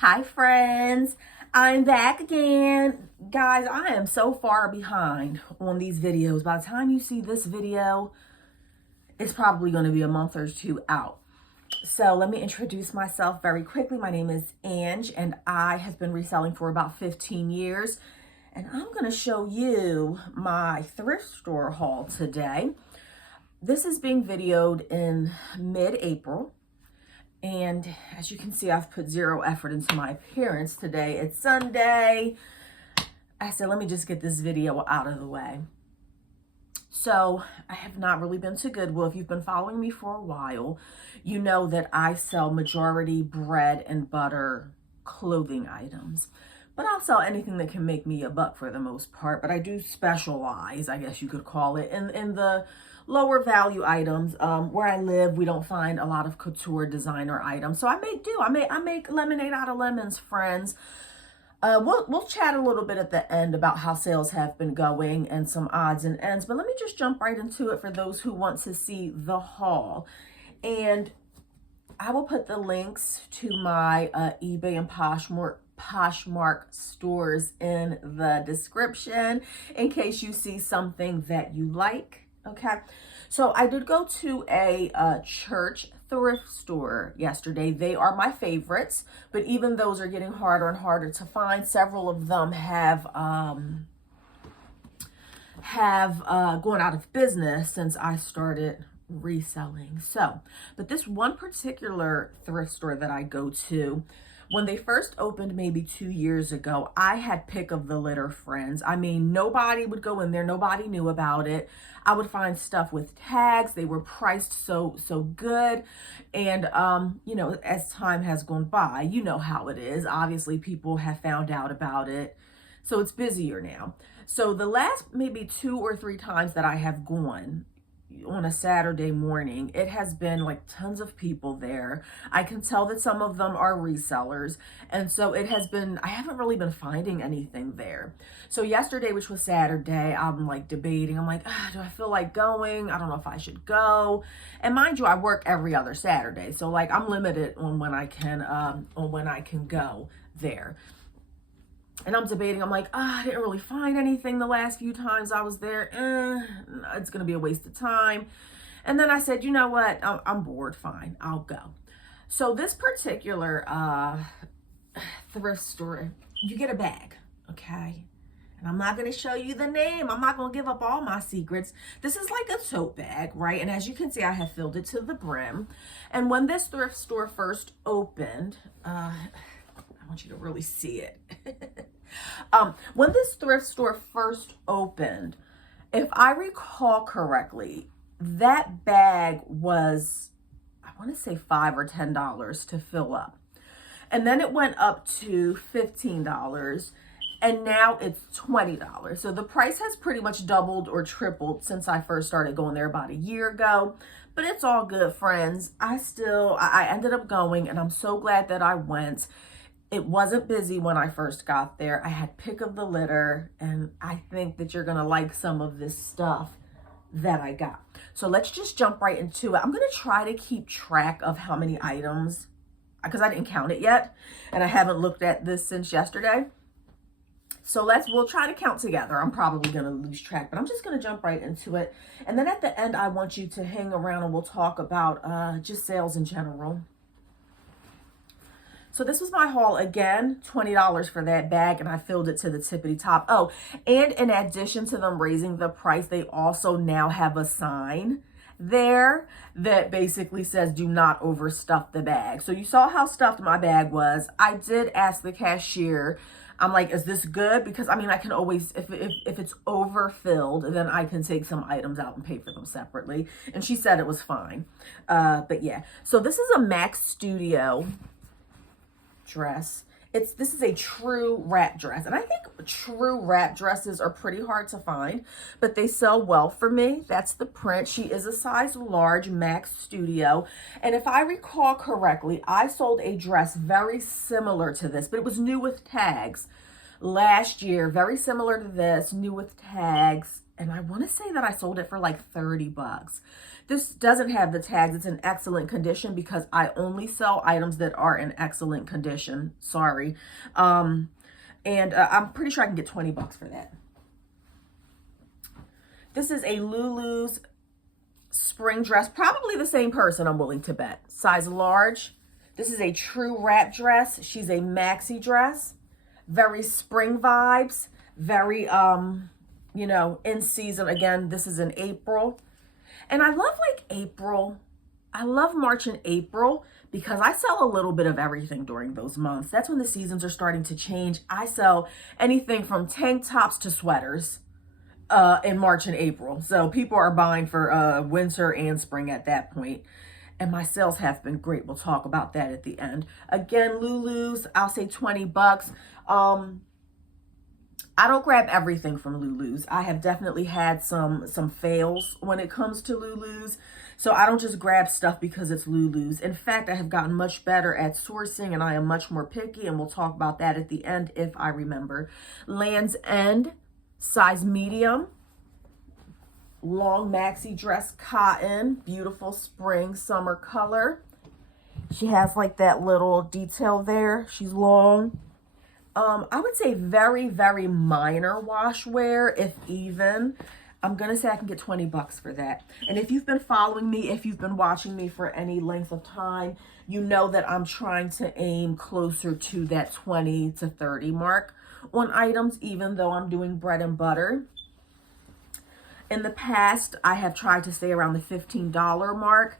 Hi friends, I'm back again. Guys, I am so far behind on these videos. By the time you see this video, it's probably going to be a month or two out. So let me introduce myself very quickly. My name is Ange and I have been reselling for about 15 years. And I'm going to show you my thrift store haul today. This is being videoed in mid-April. And as you can see, I've put zero effort into my appearance today. It's Sunday. I said, let me just get this video out of the way. So I have not really been to Goodwill. If you've been following me for a while, you know that I sell majority bread and butter clothing items. But I'll sell anything that can make me a buck for the most part. But I do specialize, I guess you could call it, in the lower value items. Where I live, we don't find a lot of couture designer items. So I make do. I make lemonade out of lemons, friends. We'll chat a little bit at the end about how sales have been going and some odds and ends. But let me just jump right into it for those who want to see the haul. And I will put the links to my eBay and Poshmark stores in the description in case you see something that you like. Okay, so I did go to a church thrift store yesterday. They are my favorites, but even those are getting harder and harder to find. Several of them have gone out of business since I started reselling. So, but this one particular thrift store that I go to, when they first opened maybe 2 years ago, I had pick of the litter, friends. I mean, nobody would go in there. Nobody knew about it. I would find stuff with tags. They were priced so good. And, you know, as time has gone by, you know how it is. Obviously, people have found out about it. So it's busier now. So the last maybe 2 or 3 times that I have gone on a Saturday morning, it has been like tons of people there. I can tell that some of them are resellers. And so it has been, I haven't really been finding anything there. So yesterday, which was Saturday, I'm like debating. I'm like, do I feel like going? I don't know if I should go. And mind you, I work every other Saturday. So like I'm limited on when I can go there. And I'm debating, I'm like, I didn't really find anything the last few times I was there. It's going to be a waste of time. And then I said, you know what? I'm bored. Fine. I'll go. So this particular thrift store, you get a bag, okay? And I'm not going to show you the name. I'm not going to give up all my secrets. This is like a tote bag, right? And as you can see, I have filled it to the brim. And when this thrift store first opened, I want you to really see it. When this thrift store first opened, if I recall correctly, that bag was, I want to say $5 or $10 to fill up. And then it went up to $15 and now it's $20. So the price has pretty much doubled or tripled since I first started going there about a year ago. But it's all good, friends. I ended up going and I'm so glad that I went. It wasn't busy when I first got there. I had pick of the litter, and I think that you're gonna like some of this stuff that I got. So let's just jump right into it. I'm gonna try to keep track of how many items, because I didn't count it yet, and I haven't looked at this since yesterday. So we'll try to count together. I'm probably gonna lose track, but I'm just gonna jump right into it. And then at the end, I want you to hang around and we'll talk about just sales in general. So this was my haul again, $20 for that bag, and I filled it to the tippity top. Oh, and in addition to them raising the price, they also now have a sign there that basically says, do not overstuff the bag. So you saw how stuffed my bag was. I did ask the cashier, I'm like, is this good? Because I mean, I can always, if it's overfilled, then I can take some items out and pay for them separately. And she said it was fine. But yeah, so this is a Max Studio dress. This is a true wrap dress, and I think true wrap dresses are pretty hard to find, but they sell well for me. That's the print. She is a size large, Max Studio, and if I recall correctly, I sold a dress very similar to this, but it was new with tags last year, very similar to this, new with tags, And I want to say that I sold it for like 30 bucks. This doesn't have the tags. It's in excellent condition because I only sell items that are in excellent condition. Sorry. I'm pretty sure I can get 20 bucks for that. This is a Lulu's spring dress. Probably the same person, I'm willing to bet. Size large. This is a true wrap dress. She's a maxi dress. Very spring vibes. Very, you know, in season. Again, this is in April. And I love like April. I love March and April because I sell a little bit of everything during those months. That's when the seasons are starting to change. I sell anything from tank tops to sweaters in March and April. So people are buying for winter and spring at that point. And my sales have been great. We'll talk about that at the end. Again, Lulu's, I'll say 20 bucks. I don't grab everything from Lulu's. I have definitely had some fails when it comes to Lulu's. So I don't just grab stuff because it's Lulu's. In fact, I have gotten much better at sourcing and I am much more picky, and we'll talk about that at the end if I remember. Land's End, size medium. Long maxi dress cotton, beautiful spring summer color. She has like that little detail there. She's long. I would say very, very minor wash wear, if even. I'm going to say I can get 20 bucks for that. And if you've been following me, if you've been watching me for any length of time, you know that I'm trying to aim closer to that 20 to 30 mark on items, even though I'm doing bread and butter. In the past, I have tried to stay around the $15 mark.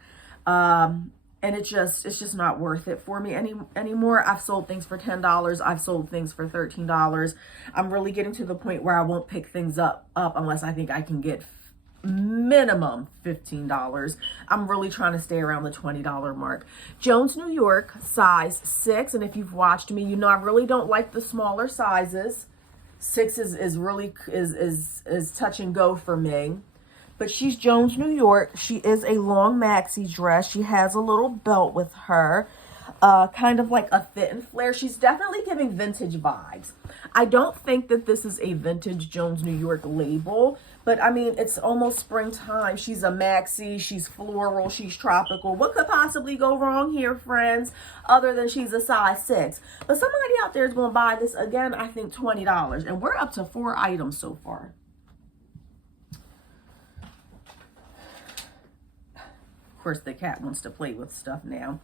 And it's just not worth it for me anymore. I've sold things for $10. I've sold things for $13. I'm really getting to the point where I won't pick things up unless I think I can get minimum $15. I'm really trying to stay around the $20 mark. Jones, New York, size 6. And if you've watched me, you know I really don't like the smaller sizes. 6 is really touch and go for me. But she's Jones, New York. She is a long maxi dress. She has a little belt with her, kind of like a fit and flare. She's definitely giving vintage vibes. I don't think that this is a vintage Jones, New York label, but I mean, it's almost springtime. She's a maxi, she's floral, she's tropical. What could possibly go wrong here, friends, other than she's a size 6? But somebody out there is going to buy this, again, I think $20. And we're up to 4 items so far. Of course, the cat wants to play with stuff now.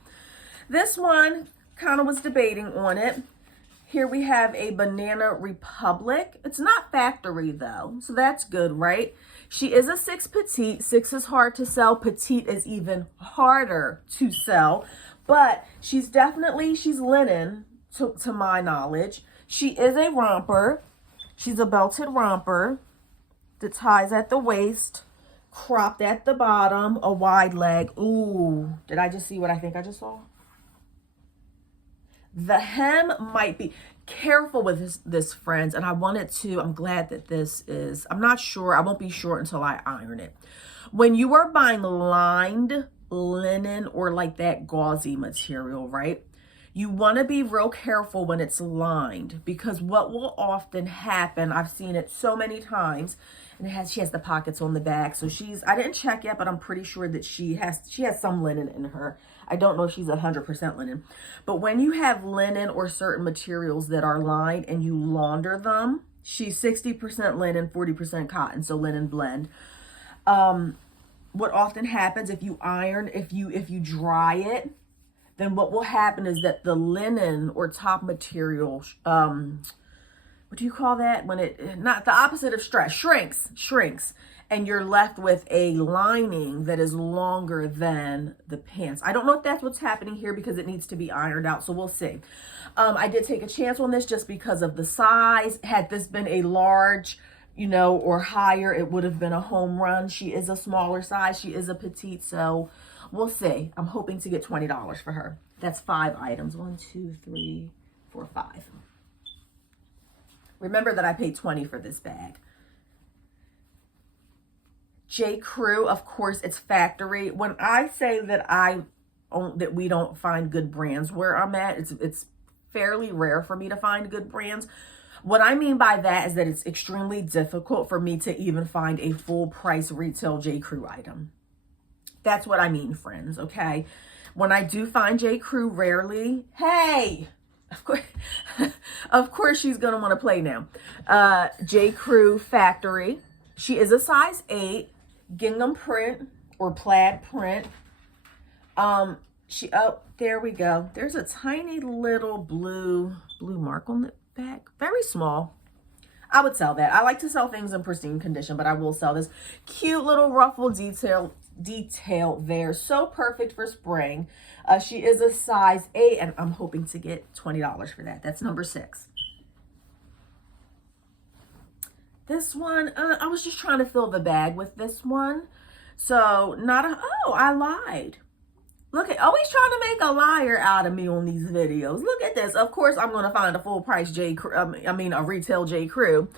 This one, kind of was debating on it. Here we have a Banana Republic. It's not factory though, so that's good, right? She is a 6 petite. 6 is hard to sell. Petite is even harder to sell. But she's linen to my knowledge. She is a romper. She's a belted romper. The ties at the waist. Cropped at the bottom, a wide leg. Ooh, did I just see what I think I just saw? The hem might be, careful with this, friends. And I'm glad that this is, I'm not sure. I won't be sure until I iron it. When you are buying lined linen or like that gauzy material, right? You want to be real careful when it's lined, because what will often happen, I've seen it so many times, and she has the pockets on the back. So I didn't check yet, but I'm pretty sure that she has some linen in her. I don't know if she's 100% linen. But when you have linen or certain materials that are lined and you launder them, she's 60% linen, 40% cotton, so linen blend. What often happens if you iron, if you dry it, then what will happen is that the linen or top material, what do you call that? When not the opposite of stretch, shrinks, and you're left with a lining that is longer than the pants. I don't know if that's what's happening here because it needs to be ironed out, so we'll see. I did take a chance on this just because of the size. Had this been a large, or higher, it would have been a home run. She is a smaller size. She is a petite, so we'll see. I'm hoping to get $20 for her. That's 5 items. 1, 2, 3, 4, 5. Remember that I paid $20 for this bag. J. Crew, of course, it's factory. When I say that we don't find good brands where I'm at, it's fairly rare for me to find good brands. What I mean by that is that it's extremely difficult for me to even find a full price retail J. Crew item. That's what I mean, friends, okay? When I do find J. Crew, rarely, hey, of course she's gonna want to play now. J. Crew Factory. She is a size 8, gingham print or plaid print. Oh, there we go. There's a tiny little blue mark on the back. Very small. I would sell that. I like to sell things in pristine condition, but I will sell this cute little ruffle detail there. So perfect for spring. She is a size 8, and I'm hoping to get $20 for that. That's number 6. This one, I was just trying to fill the bag with this one. So oh, I lied. Look at, always trying to make a liar out of me on these videos. Look at this. Of course, I'm going to find a full price a retail J. Crew.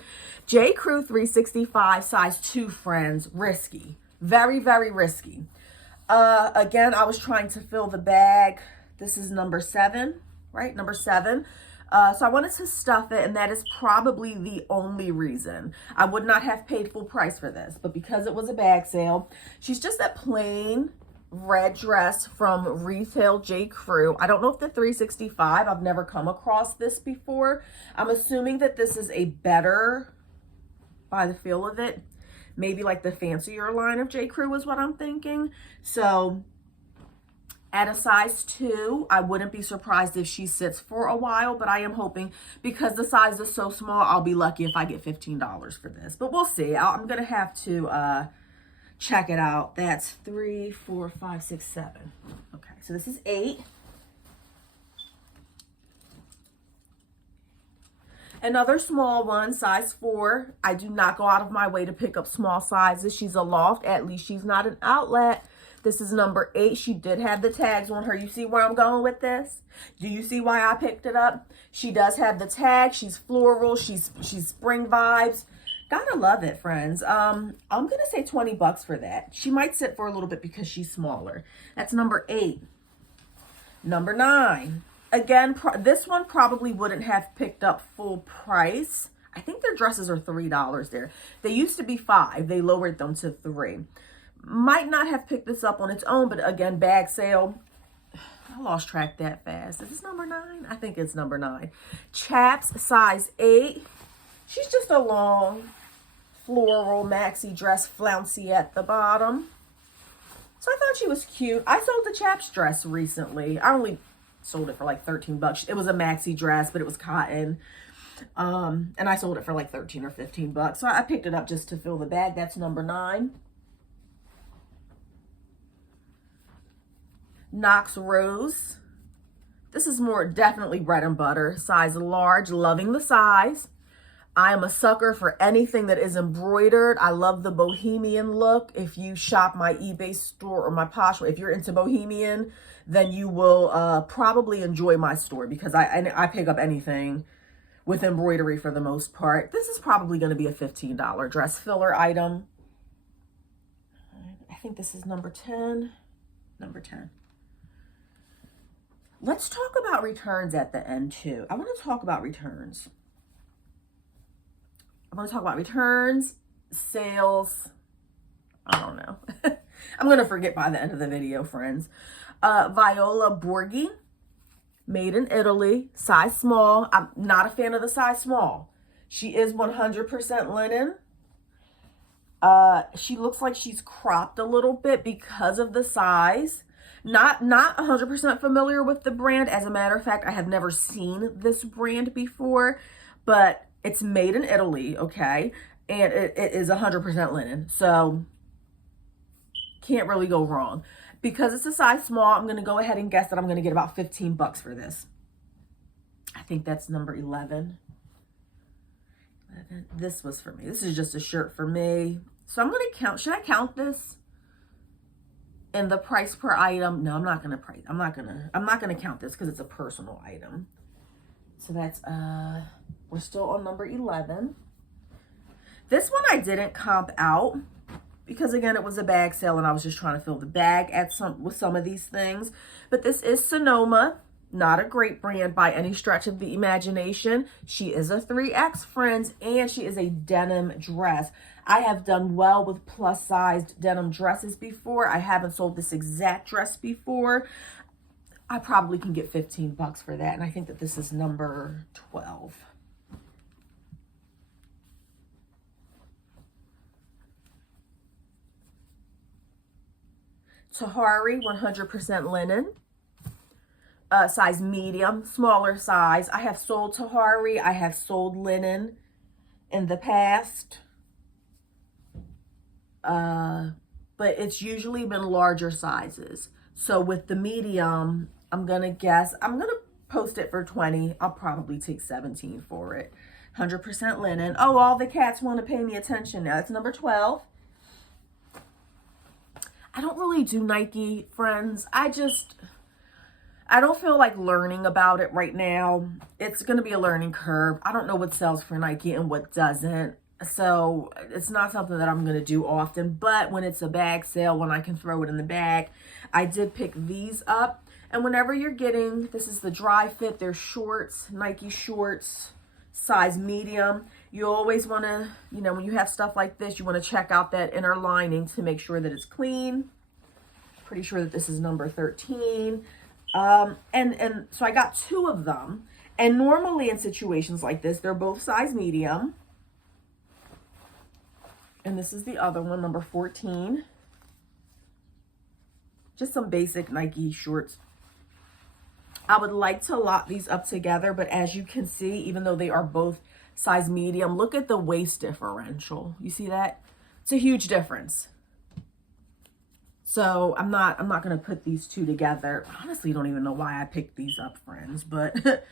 J. Crew 365 size 2, friends. Risky. Very, very risky. Again, I was trying to fill the bag. This is number 7, right? Number 7. So I wanted to stuff it, and that is probably the only reason. I would not have paid full price for this, but because it was a bag sale, she's just a plain red dress from retail J. Crew. I don't know if the 365, I've never come across this before. I'm assuming that this is a better, by the feel of it, maybe like the fancier line of J. Crew is what I'm thinking. So at a size 2, I wouldn't be surprised if she sits for a while, but I am hoping, because the size is so small, I'll be lucky if I get $15 for this. But we'll see. I'm going to have to check it out. That's 3, 4, 5, 6, 7. Okay, so this is 8. Another small one, size 4. I do not go out of my way to pick up small sizes. She's a loft. At least she's not an outlet. This is number 8. She did have the tags on her. You see where I'm going with this? Do you see why I picked it up? She does have the tag. She's floral. She's spring vibes. Gotta love it, friends. I'm gonna say $20 for that. She might sit for a little bit because she's smaller. That's number 8. Number 9. Again, this one probably wouldn't have picked up full price. I think their dresses are $3 there. They used to be $5. They lowered them to $3. Might not have picked this up on its own, but again, bag sale. I lost track that fast. Is this number 9? I think it's number 9. Chaps, size 8. She's just a long floral maxi dress, flouncy at the bottom. So I thought she was cute. I sold the Chaps dress recently. I only sold it for like $13. It was a maxi dress, but it was cotton. And I sold it for like 13 or $15. So I picked it up just to fill the bag. That's number 9. Knox Rose. This is more definitely bread and butter. Size large, loving the size. I am a sucker for anything that is embroidered. I love the bohemian look. If you shop my eBay store or my Posh, if you're into bohemian, then you will probably enjoy my store, because I pick up anything with embroidery for the most part. This is probably going to be a $15 dress filler item. I think this is number 10. Number 10. Let's talk about returns at the end too. I want to talk about returns. I want to talk about returns, sales. I don't know. I'm going to forget by the end of the video, friends. Viola Borghi, made in Italy, size small. I'm not a fan of the size small. She is 100% linen. She looks like she's cropped a little bit because of the size. Not 100% familiar with the brand. As a matter of fact, I have never seen this brand before, but it's made in Italy, okay? And it is 100% linen, so can't really go wrong. Because it's a size small, I'm going to go ahead and guess that I'm going to get about $15 for this. I think that's number 11. This was for me. This is just a shirt for me. So I'm going to count. Should I count this? And the price per item? No, I'm not going to price. I'm not going to count this because it's a personal item. So that's, we're still on number 11. This one I didn't comp out because, again, it was a bag sale and I was just trying to fill the bag with some of these things. But this is Sonoma. Not a great brand by any stretch of the imagination. She is a 3X, friends, and she is a denim dress. I have done well with plus-sized denim dresses before. I haven't sold this exact dress before. I probably can get 15 bucks for that, and I think that this is number 12. Tahari, 100% linen. Size medium, smaller size. I have sold Tahari. I have sold linen in the past. But it's usually been larger sizes. So with the medium, I'm going to post it for 20. I'll probably take 17 for it. 100% linen. Oh, all the cats want to pay me attention now. That's number 12. I don't really do Nike, friends. I don't feel like learning about it right now. It's going to be a learning curve. I don't know what sells for Nike and what doesn't. So it's not something that I'm going to do often. But when it's a bag sale, when I can throw it in the bag, I did pick these up. And whenever you're getting, this is the dry fit. They're shorts, Nike shorts, size medium. You always want to, when you have stuff like this, you want to check out that inner lining to make sure that it's clean. Pretty sure that this is number 13. And so I got 2 of them, and normally in situations like this, they're both size medium. And this is the other one, number 14. Just some basic Nike shorts. I would like to lot these up together, but as you can see, even though they are both size medium, look at the waist differential. You see that? It's a huge difference. So I'm not going to put these 2 together. Honestly, don't even know why I picked these up, friends, but that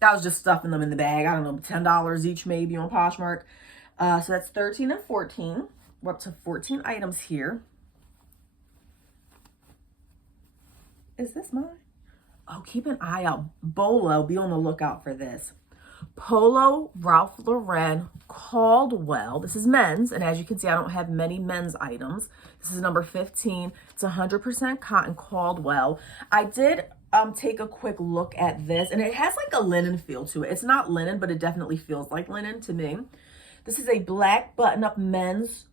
was just stuffing them in the bag. I don't know, $10 each maybe on Poshmark. So that's 13 and 14. We're up to 14 items here. Is this mine? Oh, keep an eye out. Bolo, be on the lookout for this. Polo Ralph Lauren Caldwell. This is men's, and as you can see, I don't have many men's items. This is number 15. It's 100% cotton Caldwell. I did take a quick look at this, and it has like a linen feel to it. It's not linen, but it definitely feels like linen to me. This is a black button-up men's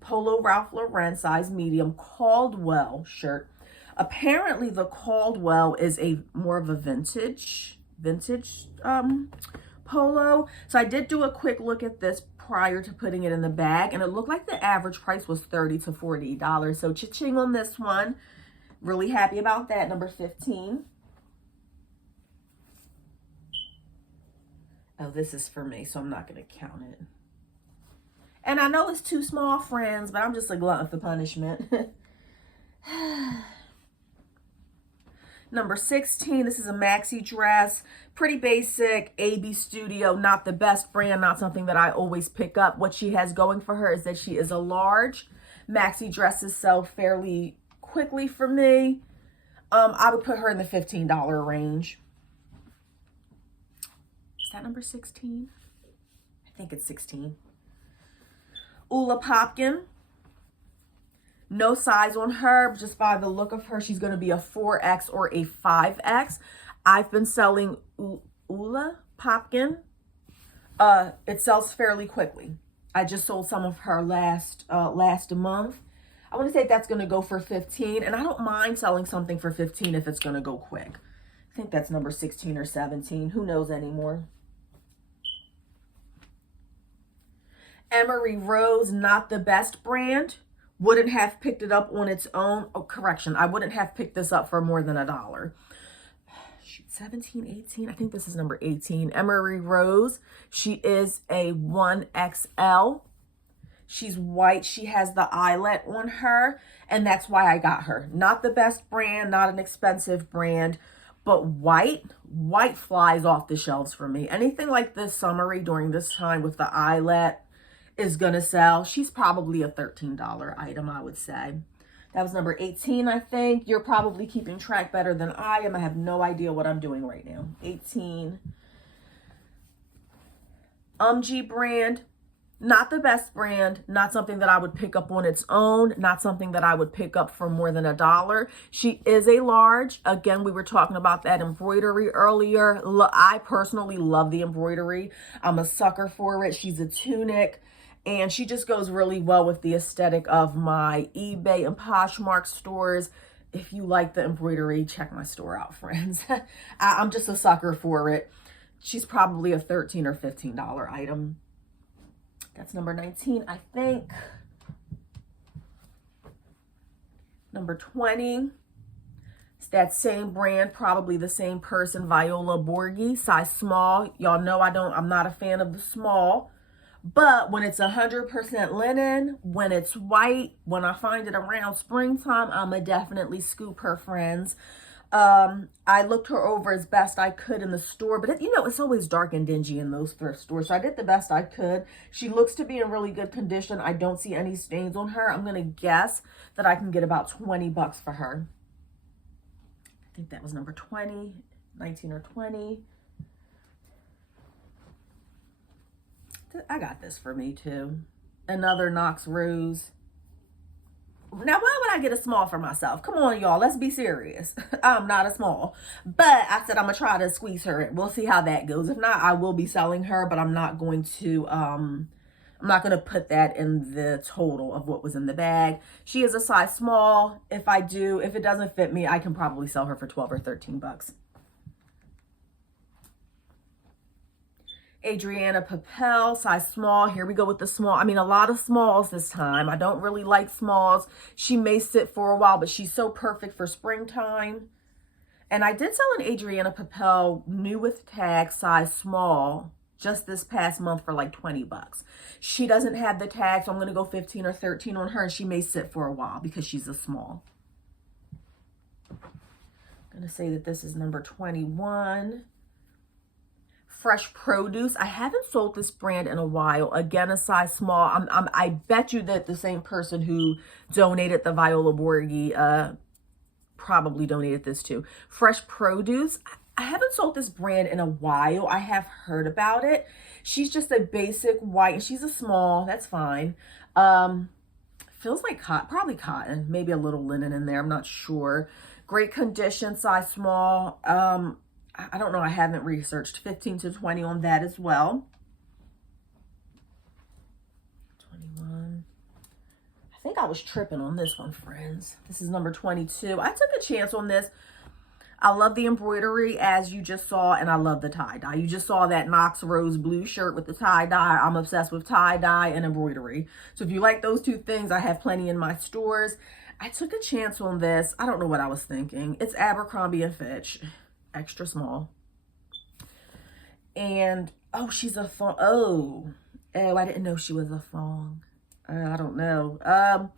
Polo Ralph Lauren size medium Caldwell shirt. Apparently, the Caldwell is a more of a vintage polo. So I did do a quick look at this prior to putting it in the bag, and it looked like the average price was $30 to $40. So cha-ching on this one. Really happy about that. Number 15. Oh, this is for me, so I'm not going to count it. And I know it's too small, friends, but I'm just a glutton for punishment. Number 16, this is a maxi dress. Pretty basic, AB Studio, not the best brand, not something that I always pick up. What she has going for her is that she is a large. Maxi dresses sell fairly quickly for me. I would put her in the $15 range. Is that number 16? I think it's 16. Ula Popkin. No size on her, just by the look of her, she's going to be a 4X or a 5X. I've been selling Ula Popkin. It sells fairly quickly. I just sold some of her last month. I want to say that's going to go for 15, and I don't mind selling something for 15 if it's going to go quick. I think that's number 16 or 17. Who knows anymore? Emery Rose, not the best brand. Wouldn't have picked it up on its own. Oh, correction. I wouldn't have picked this up for more than $1. Shoot, 17, 18. I think this is number 18. Emery Rose. She is a 1XL. She's white. She has the eyelet on her, and that's why I got her. Not the best brand, not an expensive brand, but white flies off the shelves for me. Anything like this summery during this time with the eyelet is gonna sell. She's probably a $13 item, I would say. That was number 18, I think. You're probably keeping track better than I am. I have no idea what I'm doing right now. 18. Umgee brand. Not the best brand, not something that I would pick up on its own, not something that I would pick up for more than $1. She is a large. Again, we were talking about that embroidery earlier. I personally love the embroidery. I'm a sucker for it. She's a tunic, and she just goes really well with the aesthetic of my eBay and Poshmark stores. If you like the embroidery, check my store out, friends. I'm just a sucker for it. She's probably a $13 or $15 item. That's number 19, I think. Number 20. It's that same brand, probably the same person, Viola Borghi, size small. Y'all know I'm not a fan of the small. But when it's 100% linen, when it's white, when I find it around springtime, I'ma definitely scoop her, friends. I looked her over as best I could in the store, but it's always dark and dingy in those thrift stores. So I did the best I could. She looks to be in really good condition. I don't see any stains on her. I'm going to guess that I can get about 20 bucks for her. I think that was number 20, 19 or 20. I got this for me too. Another Knox Rose. Now, why would I get a small for myself? Come on, y'all. Let's be serious. I'm not a small. But I said I'm going to try to squeeze her in. We'll see how that goes. If not, I will be selling her, but I'm not going to put that in the total of what was in the bag. She is a size small. If it doesn't fit me, I can probably sell her for 12 or 13 bucks. Adriana Papel, size small. Here we go with the small. I mean, a lot of smalls this time. I don't really like smalls. She may sit for a while, but she's so perfect for springtime. And I did sell an Adriana Papel new with tag, size small, just this past month for like 20 bucks. She doesn't have the tag, so I'm going to go 15 or 13 on her, and she may sit for a while because she's a small. I'm going to say that this is number 21. Fresh Produce. I haven't sold this brand in a while. Again, a size small. I bet you that the same person who donated the Viola Borghi probably donated this too. Fresh Produce. I haven't sold this brand in a while. I have heard about it. She's just a basic white, and she's a small. That's fine. Feels like cotton, probably cotton. Maybe a little linen in there. I'm not sure. Great condition, size small. I don't know. I haven't researched. 15 to 20 on that as well. 21. I think I was tripping on this one, friends. This is number 22. I took a chance on this. I love the embroidery, as you just saw, and I love the tie-dye. You just saw that Knox Rose blue shirt with the tie-dye. I'm obsessed with tie-dye and embroidery. So if you like those two things, I have plenty in my stores. I took a chance on this. I don't know what I was thinking. It's Abercrombie & Fitch. Extra small. And she's a thong. I didn't know she was a thong. I don't know.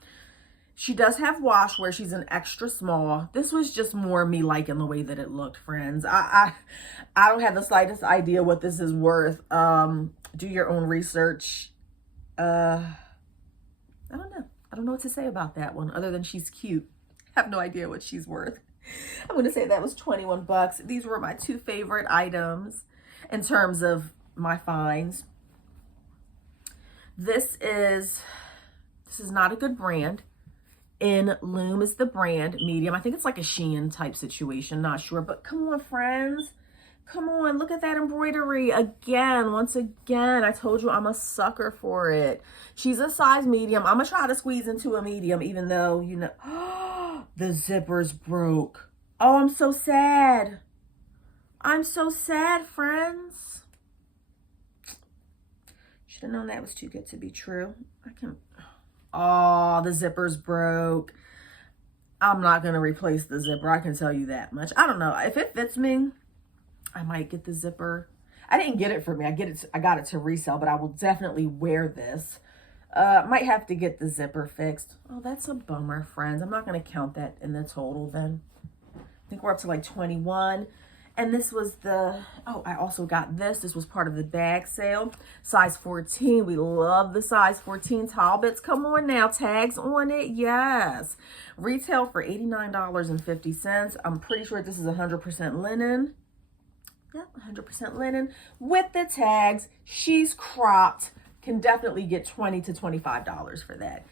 She does have wash where she's an extra small. This was just more me liking the way that it looked, friends. I don't have the slightest idea what this is worth. Do your own research. I don't know. I don't know what to say about that one other than she's cute. I have no idea what she's worth. I'm going to say that was 21 bucks. These were my two favorite items in terms of my finds. This is not a good brand. In Loom is the brand, medium. I think it's like a Shein type situation, not sure. But come on, friends. Come on, look at that embroidery. Once again, I told you I'm a sucker for it. She's a size medium. I'm going to try to squeeze into a medium, even though, the zippers broke. Oh, I'm so sad. I'm so sad, friends. Should have known that was too good to be true. Oh, the zippers broke. I'm not going to replace the zipper. I can tell you that much. I don't know. If it fits me, I might get the zipper. I didn't get it for me. I got it to resell, but I will definitely wear this. Might have to get the zipper fixed. Oh, that's a bummer, friends. I'm not going to count that in the total then. I think we're up to like 21. And this was I also got this. This was part of the bag sale. Size 14. We love the size 14 Talbots. Come on now. Tags on it. Yes. Retail for $89.50. I'm pretty sure this is 100% linen. Yep, 100% linen with the tags. She's cropped. can definitely get $20 to $25 for that.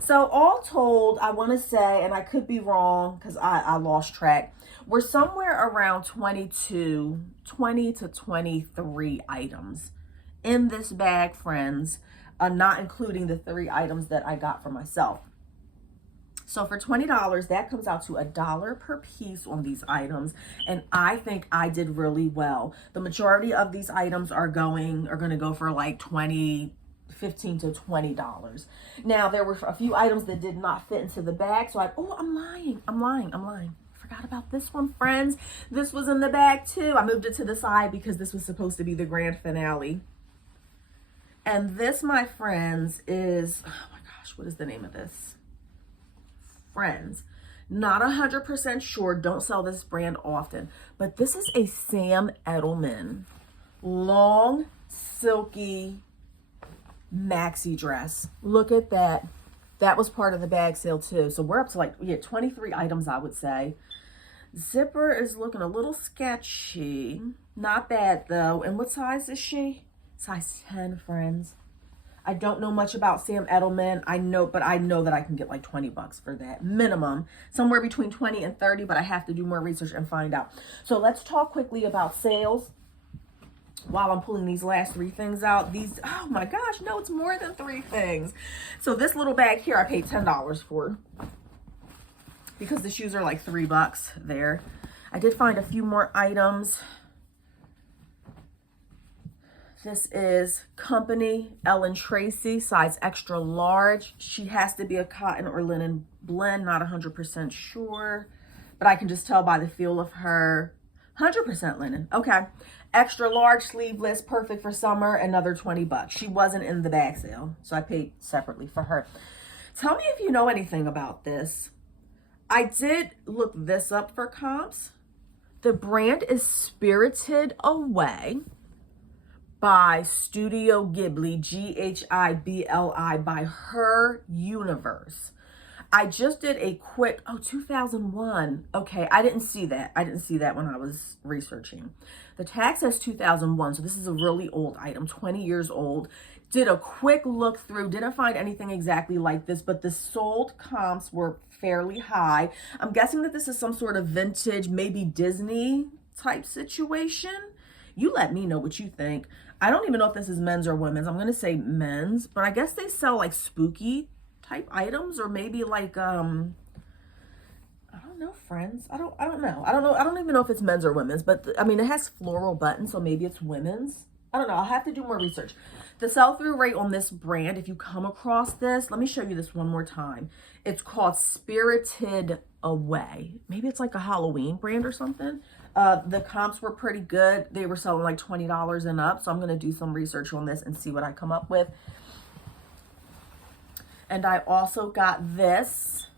So all told, I want to say, and I could be wrong because I lost track, we're somewhere around 20 to 23 items in this bag, friends, not including the 3 items that I got for myself. So for $20, that comes out to $1 per piece on these items. And I think I did really well. The majority of these items are going to go for like $15 to $20. Now, there were a few items that did not fit into the bag. So I'm lying. Forgot about this one, friends. This was in the bag too. I moved it to the side because this was supposed to be the grand finale. And this, my friends, is, oh my gosh, what is the name of this? Friends, not 100% sure, don't sell this brand often, but this is a Sam Edelman long, silky maxi dress. Look at that. That was part of the bag sale too. So we're up to like, 23 items, I would say. Zipper is looking a little sketchy. Not bad though. And what size is she? Size 10, friends. I don't know much about Sam Edelman. I know that I can get like $20 for that minimum, somewhere between 20 and 30, but I have to do more research and find out. So let's talk quickly about sales while I'm pulling these last 3 things out. These, oh my gosh, no, it's more than 3 things. So this little bag here, I paid $10 for because the shoes are like $3 there. I did find a few more items. This is Company Ellen Tracy, size extra large. She has to be a cotton or linen blend, not 100% sure, but I can just tell by the feel of her. 100% linen, okay. Extra large, sleeveless, perfect for summer, another $20. She wasn't in the bag sale, so I paid separately for her. Tell me if you know anything about this. I did look this up for comps. The brand is Spirited Away by Studio Ghibli, Ghibli, by Her Universe. I just did a quick, 2001. Okay, I didn't see that. When I was researching. The tag says 2001, so this is a really old item, 20 years old. Did a quick look through, didn't find anything exactly like this, but the sold comps were fairly high. I'm guessing that this is some sort of vintage, maybe Disney type situation. You let me know what you think. I don't even know if this is men's or women's. I'm going to say men's, but I guess they sell like spooky type items, or maybe like, I don't know, friends. I don't know. I don't even know if it's men's or women's, but I mean, it has floral buttons, so maybe it's women's. I don't know. I'll have to do more research. The sell-through rate on this brand, if you come across this, let me show you this one more time. It's called Spirited Away. Maybe it's like a Halloween brand or something. The comps were pretty good. They were selling like $20 and up. So I'm going to do some research on this and see what I come up with. And I also got this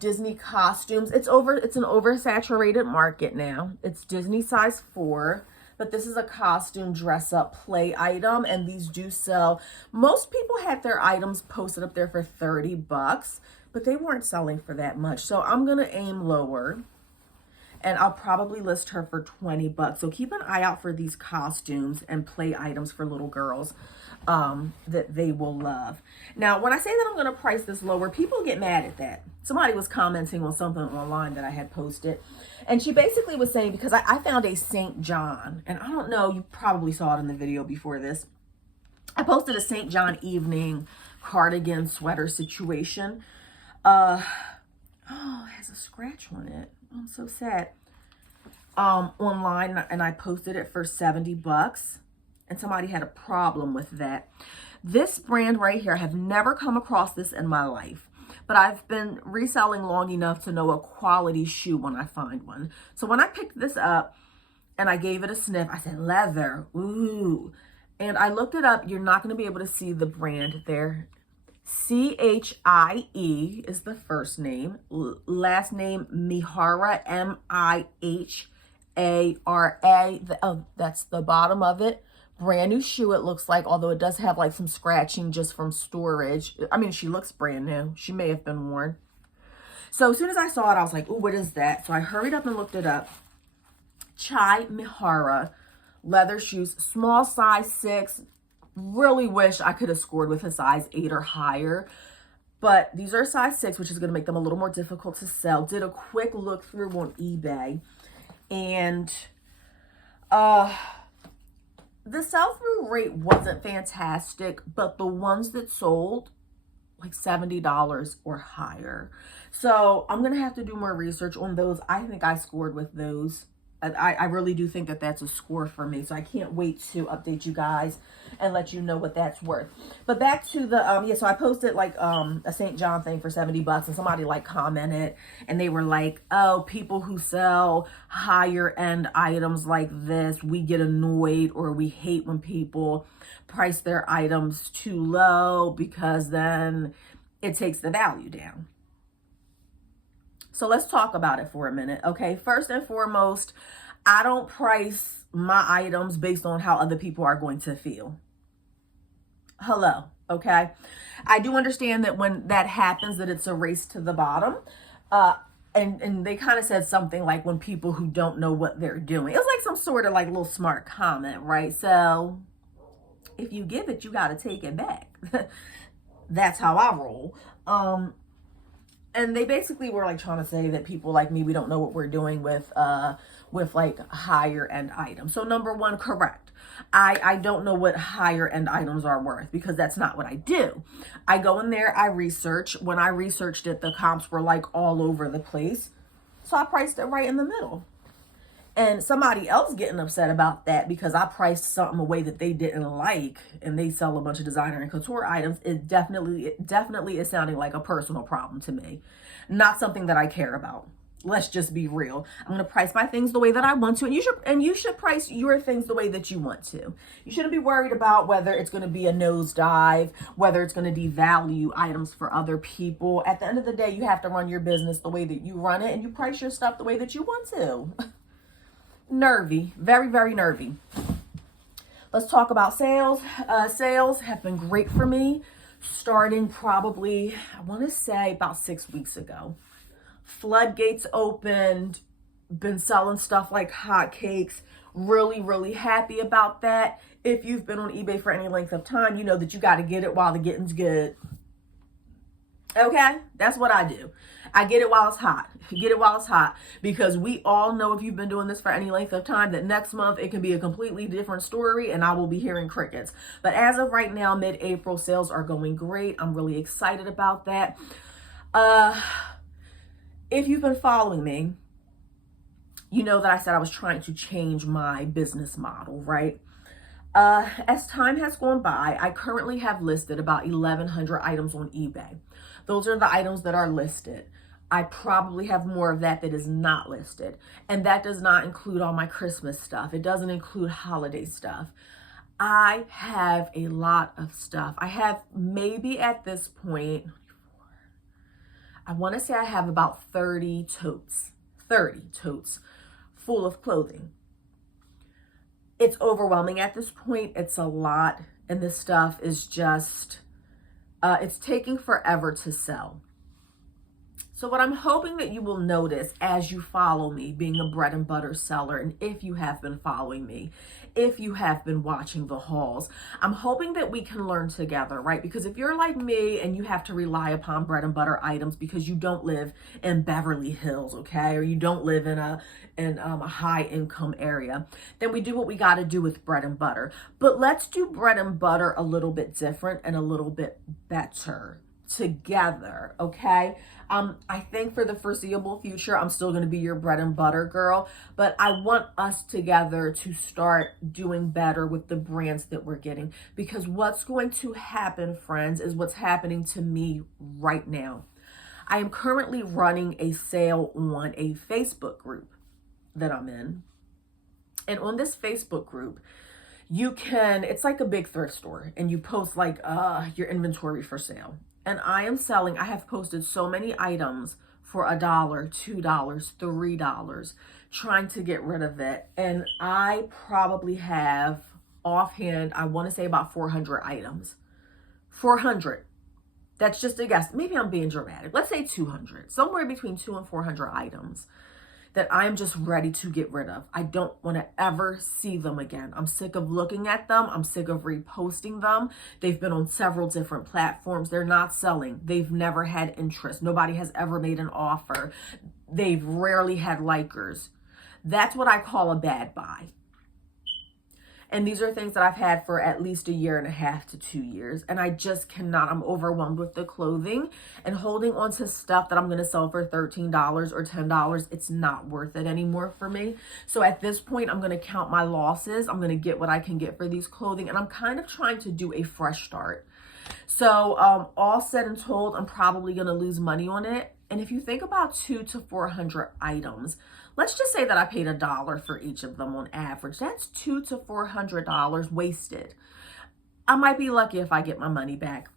Disney costumes. It's an oversaturated market now. It's Disney size 4. But this is a costume dress up play item, and these do sell. Most people had their items posted up there for $30, but they weren't selling for that much. So I'm going to aim lower, and I'll probably list her for $20. So keep an eye out for these costumes and play items for little girls that they will love. Now, when I say that I'm going to price this lower, people get mad at that. Somebody was commenting on something online that I had posted, and she basically was saying, because I found a St. John, and I don't know, you probably saw it in the video before this. I posted a St. John evening cardigan sweater situation. Oh, it has a scratch on it. I'm so sad. Online, and I posted it for $70, and somebody had a problem with that. This brand right here, I have never come across this in my life, but I've been reselling long enough to know a quality shoe when I find one. So when I picked this up and I gave it a sniff, I said, leather, ooh. And I looked it up. You're not going to be able to see the brand there. Chie is the first name. Last name, Mihara, Mihara. That's the bottom of it. Brand new shoe, it looks like, although it does have like some scratching just from storage. I mean, she looks brand new. She may have been worn. So as soon as I saw it, I was like, oh, what is that? So I hurried up and looked it up. Chie Mihara leather shoes, small size 6. Really wish I could have scored with a size 8 or higher. But these are a size 6, which is going to make them a little more difficult to sell. Did a quick look through on eBay. And the sell-through rate wasn't fantastic, but the ones that sold, like $70 or higher. So I'm going to have to do more research on those. I think I scored with those. I really do think that that's a score for me. So I can't wait to update you guys and let you know what that's worth. But back to the, so I posted like a St. John thing for $70 and somebody like commented and they were like, oh, people who sell higher end items like this, we get annoyed or we hate when people price their items too low because then it takes the value down. So let's talk about it for a minute, okay? First and foremost, I don't price my items based on how other people are going to feel. Hello, okay? I do understand that when that happens, that it's a race to the bottom. And they kind of said something like when people who don't know what they're doing. It was like some sort of like little smart comment, right? So if you give it, you got to take it back. That's how I roll. And they basically were like trying to say that people like me, we don't know what we're doing with like higher end items. So number one, correct. I don't know what higher end items are worth because that's not what I do. I go in there, I research. When I researched it, the comps were like all over the place. So I priced it right in the middle. And somebody else getting upset about that because I priced something away that they didn't like and they sell a bunch of designer and couture items, it definitely is sounding like a personal problem to me. Not something that I care about. Let's just be real. I'm going to price my things the way that I want to, and you should price your things the way that you want to. You shouldn't be worried about whether it's going to be a nosedive, whether it's going to devalue items for other people. At the end of the day, you have to run your business the way that you run it, and you price your stuff the way that you want to. Nervy, very, very nervy. Let's talk about sales. Sales have been great for me starting probably, I want to say about 6 weeks ago. Floodgates opened, been selling stuff like hotcakes. Really, really happy about that. If you've been on eBay for any length of time, you know that you got to get it while the getting's good. Okay, that's what I do. I get it while it's hot. Get it while it's hot. Because we all know, if you've been doing this for any length of time, that next month it can be a completely different story and I will be hearing crickets. But as of right now, mid-April, sales are going great. I'm really excited about that. If you've been following me, you know that I said I was trying to change my business model, right? As time has gone by, I currently have listed about 1,100 items on eBay. Those are the items that are listed. I probably have more of that is not listed. And that does not include all my Christmas stuff. It doesn't include holiday stuff. I have a lot of stuff. I have maybe at this point, I want to say I have about 30 totes full of clothing. It's overwhelming at this point. It's a lot. And this stuff is just, it's taking forever to sell. So what I'm hoping that you will notice as you follow me, being a bread and butter seller, and if you have been following me, if you have been watching the hauls, I'm hoping that we can learn together, right? Because if you're like me and you have to rely upon bread and butter items because you don't live in Beverly Hills, okay, or you don't live in a high income area, then we do what we got to do with bread and butter. But let's do bread and butter a little bit different and a little bit better together, okay? I think for the foreseeable future, I'm still going to be your bread and butter girl, but I want us together to start doing better with the brands that we're getting, because what's going to happen, friends, is what's happening to me right now. I am currently running a sale on a Facebook group that I'm in. And on this Facebook group, it's like a big thrift store, and you post like your inventory for sale. And I have posted so many items for $1, $2, $3, trying to get rid of it. And I probably have offhand, I want to say about 400 items. 400. That's just a guess. Maybe I'm being dramatic. Let's say 200. Somewhere between 200 and 400 items that I'm just ready to get rid of. I don't want to ever see them again. I'm sick of looking at them. I'm sick of reposting them. They've been on several different platforms. They're not selling. They've never had interest. Nobody has ever made an offer. They've rarely had likers. That's what I call a bad buy. And these are things that I've had for at least 1.5 to 2 years. And I just cannot. I'm overwhelmed with the clothing and holding on to stuff that I'm going to sell for $13 or $10. It's not worth it anymore for me. So at this point, I'm going to count my losses. I'm going to get what I can get for these clothing. And I'm kind of trying to do a fresh start. So all said and told, I'm probably going to lose money on it. And if you think about 200 to 400 items, let's just say that I paid $1 for each of them on average. That's $200 to $400 wasted. I might be lucky if I get my money back.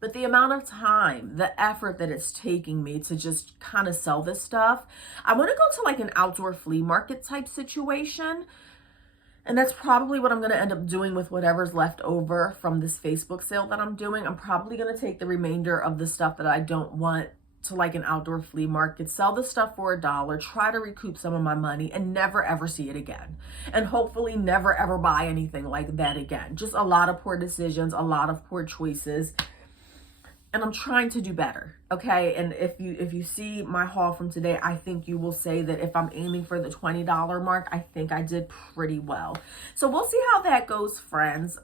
But the amount of time, the effort that it's taking me to just kind of sell this stuff, I want to go to like an outdoor flea market type situation. And that's probably what I'm going to end up doing with whatever's left over from this Facebook sale that I'm doing. I'm probably going to take the remainder of the stuff that I don't want to like an outdoor flea market, sell the stuff for $1, try to recoup some of my money, and never ever see it again. And hopefully never ever buy anything like that again. Just a lot of poor decisions, a lot of poor choices. And I'm trying to do better, okay? And if you see my haul from today, I think you will say that if I'm aiming for the $20 mark, I think I did pretty well. So we'll see how that goes, friends.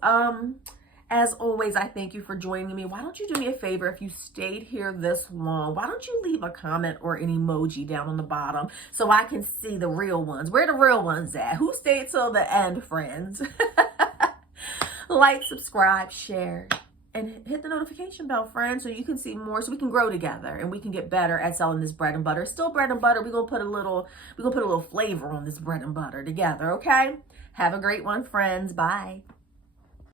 As always, I thank you for joining me. Why don't you do me a favor? If you stayed here this long, why don't you leave a comment or an emoji down on the bottom so I can see the real ones? Where the real ones at? Who stayed till the end, friends? Like, subscribe, share, and hit the notification bell, friends, so you can see more, so we can grow together and we can get better at selling this bread and butter. Still bread and butter. We're gonna put a little flavor on this bread and butter together, okay? Have a great one, friends. Bye.